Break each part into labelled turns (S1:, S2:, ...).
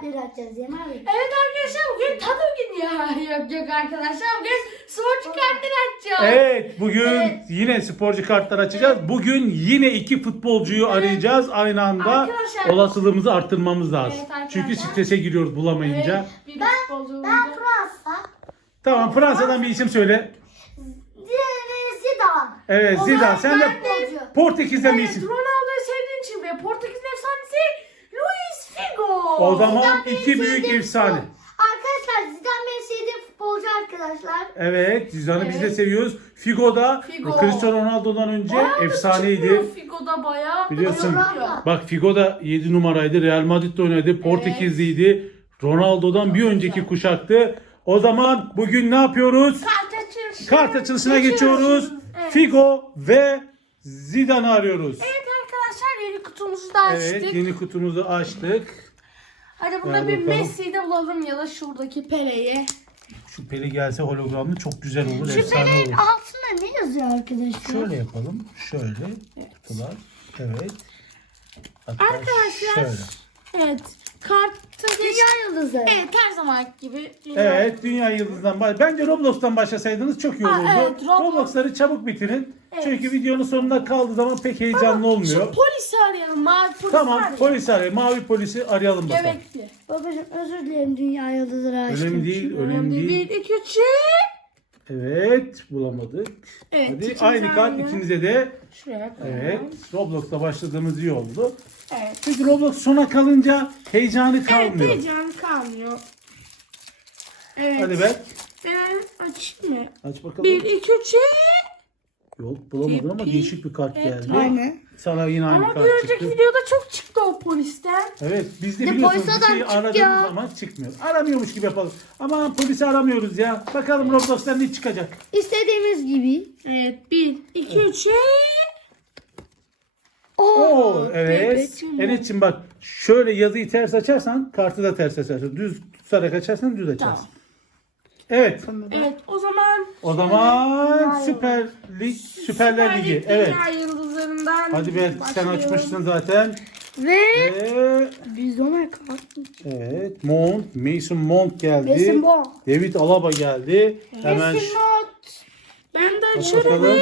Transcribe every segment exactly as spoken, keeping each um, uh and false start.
S1: kartları açacağız Cem abi.
S2: Evet arkadaşlar bugün tadım günü ya. Yok yok arkadaşlar bugün sporcu kartları açacağız.
S3: Evet bugün
S2: Evet.
S3: yine sporcu kartlar açacağız. Bugün yine iki futbolcuyu arayacağız. Aynı anda
S2: Arkadaşlar-
S3: olasılığımızı arttırmamız lazım.
S2: Evet arkadaşlar.
S3: Çünkü strese giriyoruz bulamayınca.
S2: Evet, bir futbolcu
S1: Ben
S2: olunca-
S1: Fransa.
S3: Tamam, Fransa'dan bir isim söyle.
S1: Diğeri Zidane.
S3: Evet,
S2: O
S3: Zidane.
S2: zaman
S3: Sen de
S1: Futbolcu.
S3: Portekiz'den bir
S2: Evet,
S3: isim.
S2: Ronaldo'yu sevdiğin için ve Portekiz'in efsanesi Luis Figo.
S3: O zaman
S1: Zidane benim
S3: iki büyük
S1: sevdiğim
S3: efsane.
S1: futbol- Arkadaşlar Zidane benim sevdiğim futbolcu arkadaşlar.
S3: Evet, Zidane'ı biz de
S2: Evet.
S3: seviyoruz. Figo da
S2: Figo.
S3: Cristiano Ronaldo'dan önce
S2: Bayağı da
S3: efsaneydi.
S2: çıkmıyor Figo da bayağı.
S3: Biliyorsun.
S2: çıkmıyor.
S3: Bak Figo da yedi numaraydı. Real Madrid'de oynadı. Portekizliydi. Ronaldo'dan bir önceki
S2: güzel.
S3: kuşaktı. O zaman bugün ne yapıyoruz?
S2: Kart açılışına,
S3: Kart açılışına geçiyoruz.
S2: Evet.
S3: Figo ve Zidane'ı arıyoruz.
S2: Evet arkadaşlar yeni kutumuzu da açtık.
S3: Evet, yeni kutumuzu açtık.
S2: Hadi burada
S3: Ver
S2: bir
S3: bakalım.
S2: Messi'yi de bulalım ya da şuradaki Pele'yi.
S3: Şu Pele gelse hologramlı çok güzel olur.
S1: Şu
S3: Efsane
S1: Pele'nin
S3: olur.
S1: altında ne yazıyor arkadaşlar?
S3: Şöyle yapalım. Şöyle. Kutular. Evet. Hatta
S2: Arkadaşlar.
S3: şöyle.
S2: Evet. Kartı
S1: Dünya yıldızı.
S2: Evet her zaman gibi.
S3: Evet, Dünya Yıldızı'ndan baş. Bence Roblox'tan başlasaydınız çok iyi
S2: Aa,
S3: olurdu.
S2: evet, Roblox.
S3: Roblox'ları çabuk bitirin.
S2: Evet.
S3: Çünkü videonun sonunda kaldığı zaman pek heyecanlı olmuyor.
S2: Şu polisi arayalım. Mavi polisi
S3: Tamam,
S2: arayalım.
S3: polis arayalım. Mavi polisi arayalım bakalım.
S2: Göbekli.
S1: Babacığım özür dilerim dünya yıldızları açtım.
S3: Önemli değil, önemli değil.
S2: Bir, iki, üç.
S3: Evet, bulamadık.
S2: Evet,
S3: Hadi
S2: ikimiz
S3: aynı kart
S2: aynı.
S3: ikinize de.
S2: Şuraya koyalım.
S3: Evet, Roblox'ta başladığımız iyi oldu.
S2: Evet.
S3: Çünkü Roblox sona kalınca heyecanı
S2: Evet,
S3: kalmıyor.
S2: heyecan kalmıyor. Evet.
S3: Hadi ver.
S2: Ben açayım mı?
S3: Aç bakalım.
S2: Bir, iki, üç.
S3: Yok, bulamadım ama
S2: Tipi.
S3: değişik bir kart
S2: Evet,
S3: geldi.
S1: Aynen.
S3: Sana yine aynı
S2: Ama
S3: kart
S2: bir önceki
S3: çıktı.
S2: videoda çok çıktı o polisten.
S3: Evet, biz de
S1: Ne
S3: biliyorsunuz
S1: polis
S3: bir şeyi
S1: adam
S3: aradığımız
S1: çıkıyor.
S3: zaman çıkmıyor. Aramıyormuş gibi yapalım. Ama polisi aramıyoruz ya. Bakalım Roblox'tan ne çıkacak.
S1: İstediğimiz gibi.
S2: Evet. Bir, iki, üç.
S1: Oo.
S3: Oo, evet.
S2: Bebeciğim.
S3: Enes'cim bak, şöyle yazıyı ters açarsan kartı da ters açarsın. Düz tutarak açarsan düz açarsın.
S2: Tamam.
S3: Evet.
S2: Evet o zaman
S3: O zaman Süper Lig, Süperler Ligi.
S2: Lig
S3: Evet.
S2: Dünya Yıldızlarından
S3: Hadi be, sen
S2: başlayalım.
S3: açmışsın zaten.
S1: Ve
S3: Ve
S1: biz ona kart.
S3: evet, Mount, Mason Mount geldi.
S1: Mason Mount.
S3: David Alaba geldi. Hemen
S1: Resim not.
S2: Ben de
S3: Hadi
S2: açarım.
S3: bakalım.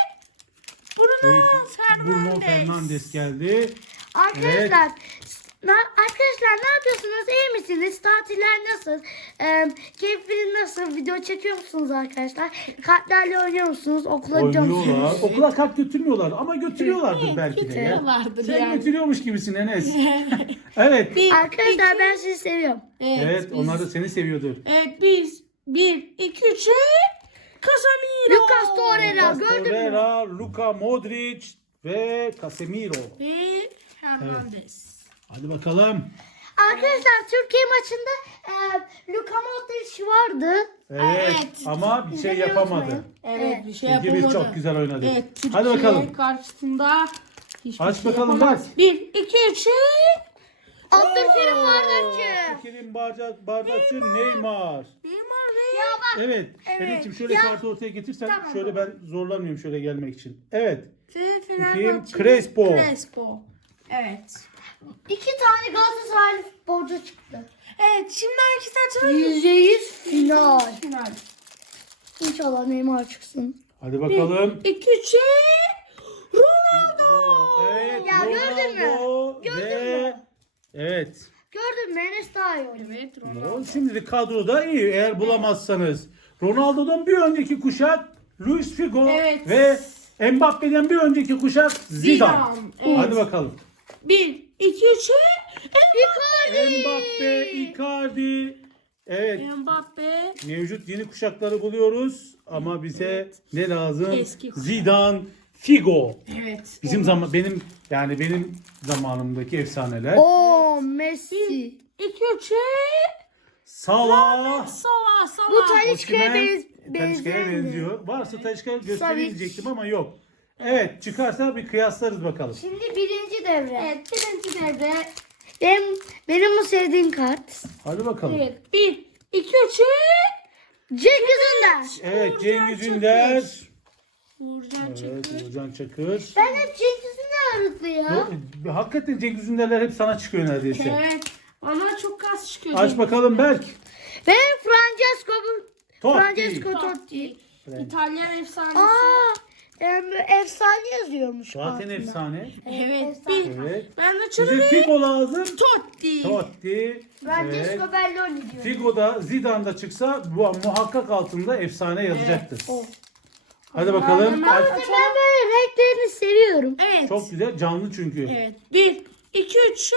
S2: Bruno
S3: Bruno
S2: Fernandes.
S3: Fernandes geldi.
S1: Arkadaşlar na- arkadaşlar ne yapıyorsunuz? İyi misiniz? Tatiller nasıl? Ee, keyfiniz nasıl? Video çekiyor musunuz arkadaşlar? Kartlarla oynuyor musunuz? Okula gidiyor
S3: Oynuyorlar.
S1: musunuz?
S3: Okula kart götürmüyorlar ama götürüyorlardır belki de ya.
S2: Götürüyorlardır
S3: Sen
S2: yani.
S3: götürüyormuş gibisin Enes. Evet.
S2: Bir,
S1: Arkadaşlar
S2: iki-
S1: ben sizi seviyorum.
S2: Evet,
S3: Evet,
S2: biz-
S3: onlar da seni seviyordur.
S2: Evet biz bir, iki, üç. Casemiro.
S1: Lucas Torreira
S3: Lucas
S1: gördün mü?
S3: Torreira, Luka Modric ve Casemiro.
S2: Ve Fernandes.
S3: Hadi bakalım.
S1: Arkadaşlar Türkiye maçında e, Luka Modric vardı.
S3: Evet,
S2: Evet.
S3: ama bir şey
S1: İzlemeyi
S3: yapamadı.
S1: unutmayın.
S2: Evet, bir şey
S3: Çünkü
S2: yapamadı.
S3: biz çok güzel oynadık.
S2: Evet, Türkiye
S3: Hadi bakalım.
S2: karşısında hiçbir
S3: Aç
S2: şey
S3: bakalım,
S2: yapamaz.
S3: bak.
S2: Bir, iki, üç.
S1: Abdülkerim Bardakçı.
S3: Abdülkerim Bardak, Bardakçı, Neymar.
S2: Neymar ve
S1: Ya bak
S3: Evet.
S1: Evet.
S3: Enes'cim şöyle
S1: Ya.
S3: kartı ortaya getirsen,
S2: Tamam.
S3: şöyle ben zorlanmıyorum şöyle gelmek için. Evet.
S2: Ve
S3: Bakayım,
S2: Fenerbahçe.
S3: Crespo.
S2: Crespo. Evet.
S1: iki tane Galatasaraylı futbolcu çıktı.
S2: Evet şimdi hangisi açalım?
S1: Yüzde yüz final.
S2: Final.
S1: İnşallah Neymar çıksın.
S3: Hadi bakalım.
S2: İki, üç. Ronaldo.
S3: Evet.
S1: Ya gördün mü?
S3: Ronaldo
S1: Gördün
S3: ve...
S1: mü?
S3: Evet.
S1: Gördün mü? Enes daha iyi oynuyor.
S2: Evet Ronaldo.
S3: O şimdilik kadroda iyi eğer bulamazsanız. Ronaldo'dan bir önceki kuşak Luis Figo
S2: Evet.
S3: ve Mbappe'den bir önceki kuşak Zidane.
S2: Evet.
S3: Hadi bakalım.
S2: Bir, iki, üç.
S3: Mbappe, Icardi. Evet.
S2: Mbappe.
S3: Mevcut yeni kuşakları buluyoruz ama bize ne lazım?
S2: Eski kuşak.
S3: Zidane, Figo.
S2: Evet.
S3: Bizim zaman benim yani benim zamanımdaki efsaneler.
S1: Oo Messi.
S2: İki, üç.
S3: Salah.
S2: Salah, Salah.
S1: Bu Talisca'ya
S3: Osimhen,
S1: benz
S3: Talisca'ya
S1: benzeyen.
S3: benziyor. Varsa Talisca
S1: Savic.
S3: gösterecektim ama yok. Evet, çıkarsa bir kıyaslarız bakalım.
S1: Şimdi birinci devre.
S2: Evet birinci devre.
S1: Benim, benim bu sevdiğim kart.
S3: Hadi bakalım. Evet,
S2: Evet. Bir, iki, üç.
S1: Cengiz Ünder.
S2: Uğurcan
S3: Cengiz
S2: Çakır.
S3: Ünder.
S2: Uğurcan
S3: Evet,
S2: Çakır.
S3: Uğurcan Çakır.
S1: Ben hep Cengiz Ünder aradı ya.
S3: Bu- Hakikaten Cengiz Ünderler hep sana çıkıyor neredeyse.
S2: Evet. Ama çok az
S3: Aç bakalım Berk.
S1: Ve Francesco
S3: Totti.
S1: Francesco Totti.
S2: İtalyan efsanesi.
S1: Aa, em, efsane yazıyormuş.
S3: Zaten
S1: altında.
S3: efsane.
S2: Evet.
S1: efsane.
S2: Bir.
S3: Evet.
S2: Ben de
S3: Bize
S2: çırpı.
S3: Figo lazım.
S2: Totti.
S3: Totti. Evet.
S1: Francesco Belloni diyor.
S3: Figo'da Zidane'da çıksa bu muhakkak altında efsane yazacaktır.
S1: O.
S3: Hadi bakalım.
S2: Ama
S3: Aç.
S1: Ben böyle renklerini seviyorum.
S2: Evet.
S3: Çok güzel, canlı çünkü.
S2: Evet. Bir, iki, üç.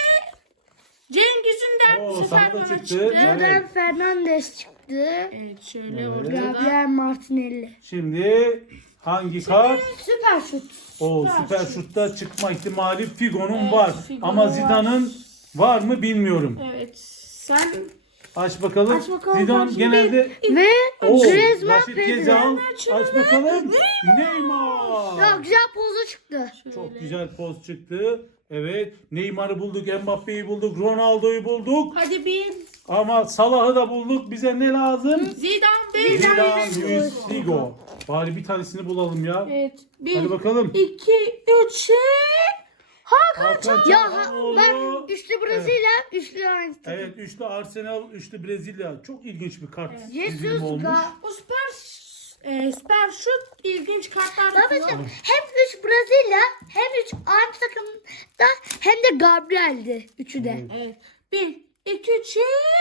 S2: Cengiz Ünder.
S3: Oo,
S2: Süper
S3: sana da
S2: bana
S3: çıktı.
S2: çıktı.
S3: Evet.
S1: Jordan Fernandes çıktı.
S2: Evet şöyle
S3: Evet.
S2: ortada.
S1: Gabriel Martinelli.
S3: Şimdi hangi kart?
S1: Süper şut.
S3: O
S2: Süper
S3: süper
S2: şut.
S3: şutta çıkma ihtimali Figo'nun
S2: Evet,
S3: var.
S2: Figo
S3: Ama
S2: var.
S3: Zidane'ın var mı bilmiyorum.
S2: Evet. Sen
S3: Aç bakalım.
S2: Aç bakalım.
S3: Zidane
S2: Şimdi-
S3: genelde
S1: Ve
S3: Oo,
S1: Griezmann
S3: Raşit
S1: Pedri.
S3: Gezal. Aç bakalım. Neymar.
S1: Çok güzel pozu çıktı.
S3: Çok güzel poz çıktı. Evet. Neymar'ı bulduk, Mbappe'yi bulduk, Ronaldo'yu bulduk.
S2: hadi bir.
S3: Ama Salah'ı da bulduk. Bize ne lazım?
S2: Zidane ve
S3: Zidane,
S2: Zidane.
S3: Luis Figo. Bari bir tanesini bulalım ya.
S2: Evet. Bir,
S3: Hadi bakalım.
S2: iki, üç. Hakan.
S3: Hakan
S1: Ya ha,
S3: Çalhanoğlu.
S1: bak üçlü Brezilya, üçlü aynı takım.
S3: Evet, üçlü Arsenal, üçlü Brezilya. Çok ilginç bir kart
S1: Jesus
S3: dizilimi olmuş.
S1: Ga-
S2: O süper e, süper şut ilginç kartlar.
S1: Babacım hem üç Brezilya hem üç aynı takımda hem de Gabriel'di. Üçü de.
S2: Evet. Bir, iki, üç.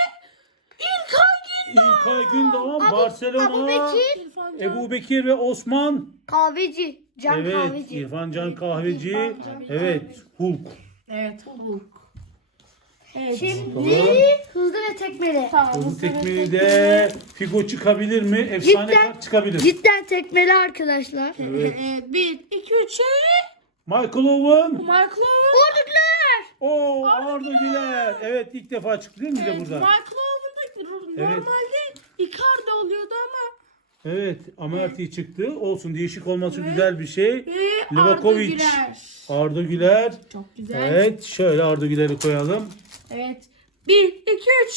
S2: İlkay Gündoğan.
S3: İlkay Gündoğan, Barcelona,
S1: Abu Bekir,
S2: İrfan Can.
S3: Ebu Bekir ve Osman.
S1: Kahveci. Can
S3: Evet,
S1: Kahveci.
S3: İrfan Can Kahveci.
S1: İrfan Can
S3: Evet, Hulk.
S2: Evet. Hulk. Evet.
S1: Şimdi
S3: Bakalım.
S1: hızlı ve tekmeli.
S2: Tamam,
S3: Bu
S2: bu
S3: tekmeyi
S2: sefer
S3: de Figo çıkabilir mi? Efsane
S1: Cidden-
S3: kart çıkabilir.
S1: Cidden tekmeli arkadaşlar.
S3: Evet.
S2: Ee, bir, iki, üç.
S3: Michael Owen.
S2: Michael Owen.
S1: Orduklar.
S3: Oo, Arda Güler. Evet, ilk defa çıktı değil mi bize
S2: Evet,
S3: burada?
S2: Michael Owen'da
S3: Evet.
S2: normalde Icardi oluyordu ama
S3: Evet, Amarty çıktı. Olsun, değişik olması güzel bir şey.
S2: ve Arda
S3: Livakovic.
S2: Güler.
S3: Arda Güler.
S2: Çok güzel.
S3: Evet, şöyle Arda Güler'i koyalım.
S2: Evet. Bir, iki, üç.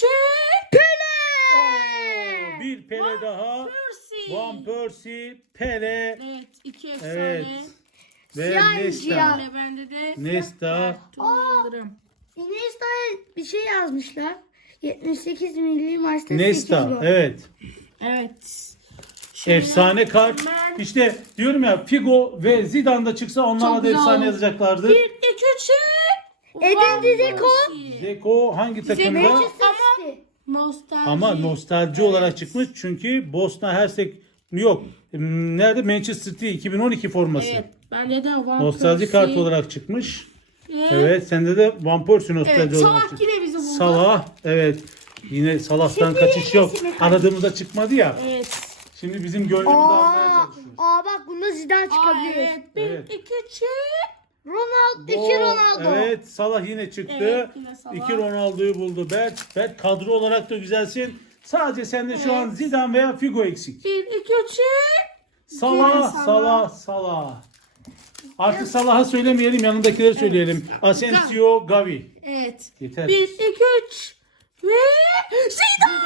S3: Oo, bir Pele daha.
S2: Percy.
S3: Van Persie, Pele
S2: Evet. iki efsane.
S3: Evet. ve
S1: Siyah
S3: Nesta.
S1: siyah.
S2: Ve bende de
S3: Nesta.
S2: Tuğla Yıldırım.
S1: Iniesta'ya bir şey yazmışlar. yetmiş sekiz milli maçta
S3: Nesta.
S1: sekiz gol.
S3: Evet.
S2: Evet. Şöyle
S3: Efsane kart.
S2: hemen
S3: İşte diyorum ya, Figo ve Zidane da çıksa onlara
S2: Çok
S3: da
S2: güzel
S3: efsane
S2: olur.
S3: yazacaklardı.
S2: Bir, iki, üç.
S1: Edin
S2: Van
S1: Dzeko.
S2: Persie.
S3: Zeko hangi takımda?
S1: Manchester City.
S2: Nostalji.
S3: Ama nostalji
S2: Evet.
S3: olarak çıkmış çünkü Bosna Hersek yok. Hmm, Nerede? Manchester City iki bin on iki forması.
S2: Evet. Bende de Van
S3: Nostalji
S2: Persie.
S3: kartı olarak çıkmış.
S2: Evet.
S3: Evet, sende de Van Persie nostalji
S2: Evet.
S3: olarak
S2: Salah
S3: çıkmış.
S2: yine bizi buldu.
S3: Salah, evet. Yine Salah'tan
S1: Şimdi
S3: kaçış yok.
S1: yine şimdi
S3: Aradığımızda çıkmadı ya.
S2: Evet.
S3: Şimdi bizim gönlümüzü almaya
S1: Aa,
S3: çalışıyoruz.
S1: aa bak bunda Zidane
S2: Aa,
S1: çıkabilir.
S2: evet. Bir,
S3: Evet.
S2: iki, üç.
S1: Ronaldo,
S3: Oo,
S1: iki Ronaldo.
S3: Evet, Salah yine çıktı.
S2: Evet, yine Salah.
S3: İki Ronaldo'yu buldu Berk. Berk, kadro olarak da güzelsin. Sadece sende şu
S2: Evet.
S3: an Zidane veya Figo eksik.
S2: Bir, iki, üç.
S3: Salah,
S2: Salah.
S3: Salah, Salah. Artık Salah'a söylemeyelim, yanındakileri söyleyelim. Asensio, Gavi.
S2: Evet.
S3: Yeter.
S2: Bir, iki, üç. Ve Zidane.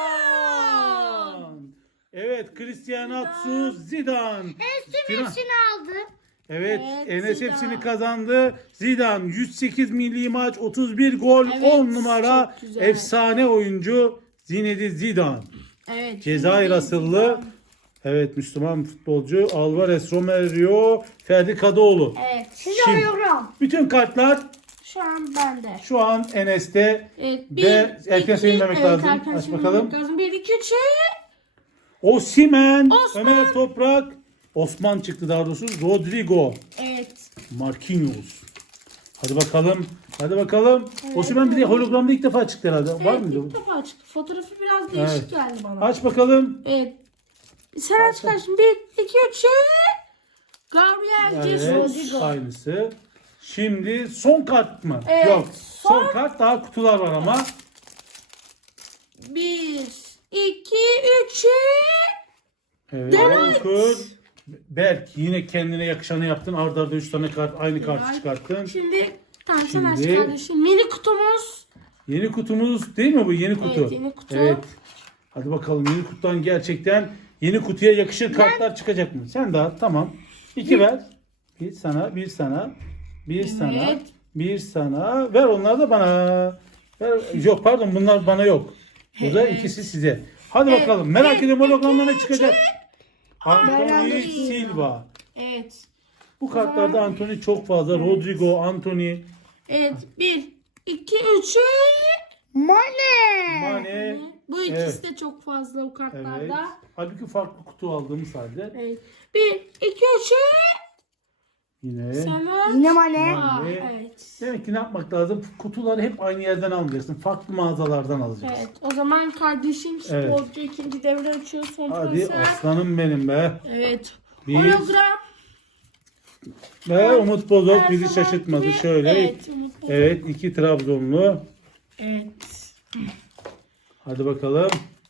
S3: Zidane. Evet, Cristiano Atsu, Zidane.
S1: Hepsini
S3: Finan-
S1: hepsini aldı.
S3: Evet,
S2: Evet,
S3: Enes
S2: Zidane.
S3: hepsini kazandı. Zidane yüz sekiz milli maç, otuz bir gol,
S2: Evet,
S3: on numara.
S2: çok güzel.
S3: Efsane oyuncu Zinedine Zidane.
S2: Evet.
S3: Cezayir
S2: Zidane.
S3: asıllı. Evet, Müslüman futbolcu Alvarez, Romero, Ferdi Kadıoğlu.
S2: Evet.
S1: Şimdi,
S3: Şimdi-
S1: arıyorum.
S3: Bütün kartlar
S2: Şu an bende.
S3: şu an Enes'te.
S2: Evet.
S3: Ve erken söylememek
S2: evet,
S3: lazım.
S2: erken
S3: Aç
S2: söylememek
S3: bakalım.
S2: lazım. Bir, iki, üç.
S3: Osimhen,
S2: Osman.
S3: Ömer Toprak, Osman çıktı daha doğrusu. Rodrigo,
S2: Evet.
S3: Marquinhos. Hadi bakalım. Hadi bakalım. Osimhen bir de hologramda ilk defa çıktı herhalde. Var
S2: Evet,
S3: mıydı?
S2: ilk defa çıktı. Fotoğrafı biraz değişik
S3: Evet.
S2: geldi bana.
S3: Aç bakalım.
S2: Evet. Sen aç kardeşim. Bir, iki, üç. Gabriel Jesus.
S3: Evet,
S1: Rodrigo.
S3: aynısı. Şimdi son kart mı?
S2: Evet,
S3: Yok. Son...
S2: son-
S3: kart, daha kutular var ama.
S2: Bir, iki, üç.
S3: Evet.
S2: Demet.
S3: Walker. Berk, yine kendine yakışanı yaptın. Arda arda üç tane kart, aynı kartı
S2: Demet.
S3: çıkarttın.
S2: Şimdi tamam sen aç
S3: Şimdi-
S2: kardeşim. Mini kutumuz.
S3: Yeni kutumuz değil mi bu? Yeni kutu.
S2: Evet, yeni kutu.
S3: Evet. Hadi bakalım, yeni kutudan gerçekten yeni kutuya yakışır kartlar çıkacak mı? Sen daha tamam. İki ver. Bir sana, bir sana, bir sana, bir sana. Ver onları da bana. Ver- Yok pardon, bunlar bana yok. Burada
S2: Evet.
S3: ikisi size. Hadi
S2: Evet.
S3: bakalım. Merak
S2: Evet.
S3: ediyorum hologramda ne
S2: İki,
S3: çıkacak. Anthony
S1: Bernardo
S3: Silva.
S2: Evet.
S3: Bu kartlarda Anthony çok fazla. Rodrigo, Anthony,
S2: Evet. Bir, iki, üç.
S1: Mane.
S3: Mane.
S2: Bu ikisi
S3: Evet.
S2: de çok fazla o
S3: Evet.
S2: kartlarda.
S3: Halbuki farklı kutu aldığımız halde.
S2: Evet. Bir, iki, üç.
S3: Yine
S2: Sana.
S1: Yine Mane.
S2: Aa,
S3: Mane.
S2: evet.
S3: demek ki ne yapmak lazım? Kutuları hep aynı yerden almayacaksın. Farklı mağazalardan alacaksın.
S2: Evet. O zaman kardeşim
S3: Evet.
S2: sporcu ikinci devre açıyor. Son
S3: Hadi
S2: transfer.
S3: aslanım benim be.
S2: Evet.
S3: Bir.
S2: Hologram.
S3: Ve Umut Bozok
S2: Her
S3: bizi
S2: zaman
S3: şaşırtmadı.
S2: gibi.
S3: Şöyle.
S2: Evet. Umut Bozok.
S3: Evet, iki Trabzonlu.
S2: Evet.
S3: Hadi bakalım.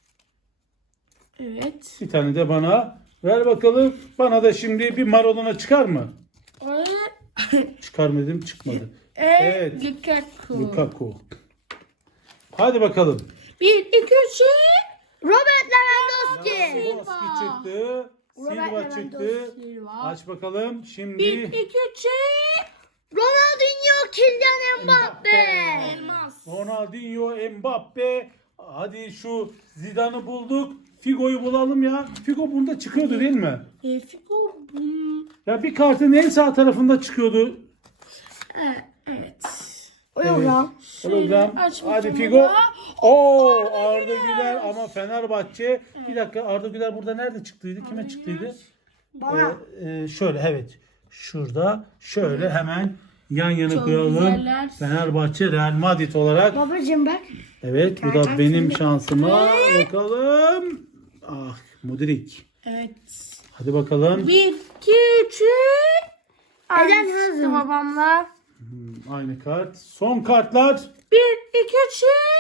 S2: Evet.
S3: Bir tane de bana. Ver bakalım. Bana da şimdi bir Maradona çıkar mı? Çıkar mı dedim, çıkmadı. Evet.
S2: Evet. Lukaku.
S3: Lukaku. Hadi bakalım.
S2: Bir, iki, üç.
S1: Robert Lewandowski.
S3: Lewandowski çıktı.
S1: Robert
S3: Silva çıktı.
S1: Lewandowski.
S2: Silva.
S3: Aç bakalım.
S2: Bir,
S3: Şimdi
S2: iki, üç.
S1: Ronaldinho, Kylian Mbappe.
S2: Elmas.
S3: Ronaldinho, Mbappe. Hadi şu Zidane'ı bulduk. Figo'yu bulalım ya. Figo bunda çıkıyordu değil mi?
S2: E, Figo. Hmm,
S3: Ya bir kartın en sağ tarafında çıkıyordu.
S2: e, Evet.
S1: Hologram.
S3: Hologram.
S2: aç
S3: Hadi
S2: bakalım
S3: Figo.
S2: da.
S3: Oo Arda Güler ama Fenerbahçe. Bir dakika, Arda Güler burada nerede çıktıydı? Kime çıktıydı?
S1: Bana.
S3: Ee, e, şöyle evet. Şurada şöyle hemen yan yana
S2: Çok
S3: koyalım.
S2: güzeller.
S3: Fenerbahçe Real Madrid olarak.
S1: Babacım bak.
S3: Evet, bu da benim şansıma. Bakalım. Ah, Modric.
S2: Evet.
S3: Hadi bakalım.
S2: Bir, iki, üç.
S1: Eden
S2: Aynısı
S1: Hazım.
S2: babamla.
S3: Hmm, Aynı kart. Son kartlar.
S2: Bir, iki, üç.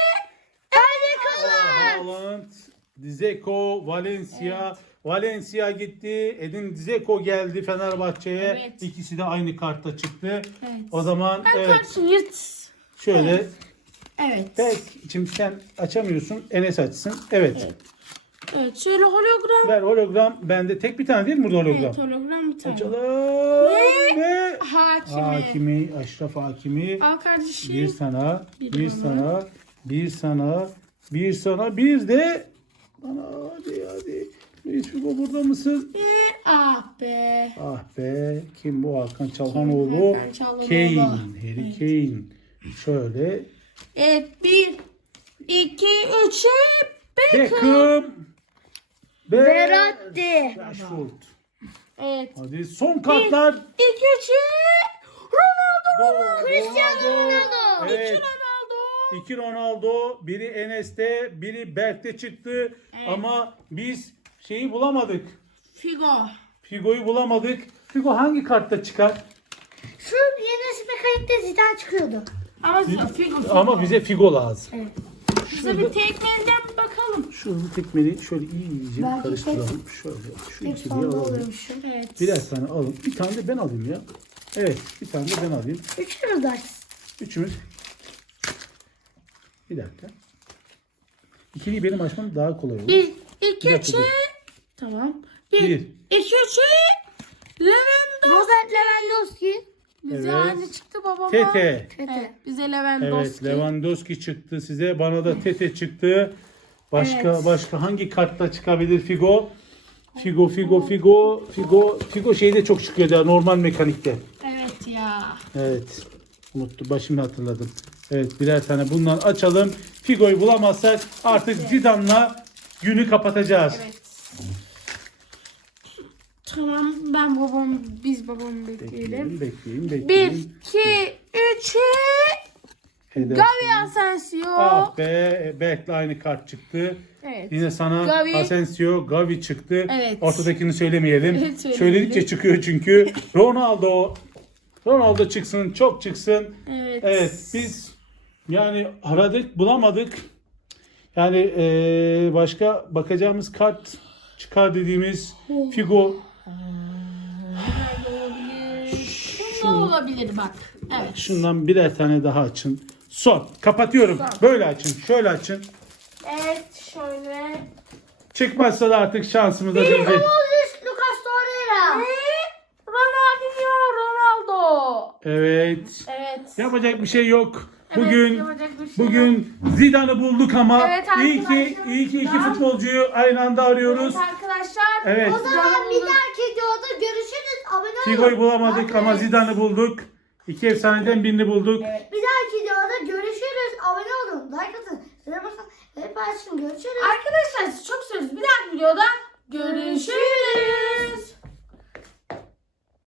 S3: Haaland, Dzeko, Valencia. Valencia gitti. Edin Dzeko geldi Fenerbahçe'ye.
S2: Evet.
S3: İkisi de aynı kartta çıktı.
S2: Evet.
S3: O zaman
S2: Ben
S3: evet
S2: karşı yırt.
S3: şöyle.
S2: Evet.
S3: Evet. Şimdi sen açamıyorsun. Enes açsın. Evet.
S2: Evet. Evet. Şöyle hologram.
S3: Ver hologram. Bende tek bir tane değil mi burada hologram?
S2: Evet, hologram bir tane.
S3: Açalım. Ve
S2: Hakimi.
S3: Hakimi, Aşraf Hakimi.
S2: Al kardeşim.
S3: Bir sana,
S2: Bir
S3: bir,
S2: bana.
S3: sana, bir sana, bir sana, bir de bana. Hadi hadi. Luis Figo burada mısın?
S2: Ve ah be.
S3: Ah be. Kim bu? Hakan Çalhanoğlu.
S2: Hakan Çalhanoğlu.
S3: Kane. Harry Kane. Şöyle.
S2: Evet. Bir, iki, üç. Beckham.
S3: Beckham. Be-
S1: Verratti.
S3: Rashford.
S2: Evet.
S3: Hadi son kartlar.
S2: İki, üç. Ronaldo.
S3: Ronaldo.
S1: Cristiano Ronaldo.
S3: Evet.
S2: Ronaldo.
S3: İki Ronaldo, biri Enes'te, biri Berk'te çıktı.
S2: Evet.
S3: Ama biz şeyi bulamadık.
S2: Figo.
S3: Figo'yu bulamadık. Figo hangi kartta çıkar?
S1: Şu yeni mekanikte Zidane çıkıyordu.
S2: Ama Figo. Figo.
S3: Ama bize Figo lazım.
S1: Evet.
S2: Bize bir tekmelden bir bakalım.
S3: Şunu tekmeni şöyle iyice
S1: Belki
S3: karıştıralım. Şöyle şu
S1: Hep
S3: ikiliyi
S1: sonda
S3: alalım.
S1: oluyormuşum.
S2: Evet.
S3: Birer tane alın. Bir tane de ben alayım ya. Evet, bir tane de ben alayım.
S1: Üçümüz var.
S3: Üçümüz. Bir dakika. İkiliyi benim açmam daha kolay olur.
S2: Bir,
S3: Bir
S2: iki,
S3: dakika,
S2: üç.
S3: dur.
S2: Tamam. Bir,
S3: Bir.
S2: iki, üç. Lewandowski.
S1: Robert Lewandowski.
S2: Bize
S3: Evet.
S2: aynı çıktı babama.
S3: Tete.
S1: Tete.
S2: Evet, bize
S3: Evet,
S2: Lewandowski.
S3: Lewandowski çıktı size. Bana da Tete çıktı. Başka
S2: Evet.
S3: başka hangi kartta çıkabilir Figo? Figo, Figo, Figo, Figo, Figo şeyde çok çıkıyor ya, normal mekanikte.
S2: Evet ya.
S3: Evet. Unuttum, başımı hatırladım. Evet, birer tane bundan açalım. Figo'yu bulamazsak artık Zidane'la günü kapatacağız.
S2: Evet. Tamam, ben babam, biz babamı bekleyelim.
S3: Bekleyin, bekleyin,
S2: Bir,
S3: bekleyin.
S2: iki, üç.
S3: Edersin.
S2: Gavi Asensio.
S3: Ah be, Berk'le aynı kart çıktı.
S2: Evet.
S3: Yine sana
S2: Gavi.
S3: Asensio, Gavi çıktı.
S2: Evet.
S3: Ortadakini söylemeyelim.
S2: Evet, söylemeyelim.
S3: Söyledikçe çıkıyor çünkü. Ronaldo. Ronaldo çıksın, çok çıksın.
S2: Evet.
S3: Evet, biz yani aradık, bulamadık. Yani eee, başka bakacağımız kart çıkar dediğimiz Figo.
S2: Nerede olabilir? Şunda olabilir bak. Evet.
S3: Şundan birer tane daha açın. Son. Kapatıyorum.
S2: Son.
S3: Böyle açın. Şöyle açın.
S2: Evet, şöyle.
S3: Çıkmazsa da artık şansımıza dönecek.
S1: Moses, Lucas Torreira.
S2: Ve Ronaldinho, Ronaldo.
S3: Evet.
S2: Evet.
S3: Yapacak bir şey yok. Bugün
S2: yapacak bir şey yok.
S3: bugün Zidane'ı bulduk ama
S2: Evet
S3: iyi ki
S2: arkadaşlar,
S3: iyi ki iki
S2: Zidane.
S3: futbolcuyu aynı anda arıyoruz.
S2: Evet arkadaşlar.
S3: Evet.
S1: O zaman bir dahaki videoda görüşürüz. Abone olun.
S3: Figo'yu bulamadık
S1: Bye
S3: ama
S1: bye.
S3: Zidane'ı bulduk. İki efsaneden birini bulduk.
S1: Bir dahaki videoda görüşürüz. Abone olun. Like atın. Size basın. Ve paylaşın. Görüşürüz.
S2: Arkadaşlar sizi çok seviyoruz. Bir dahaki videoda görüşürüz.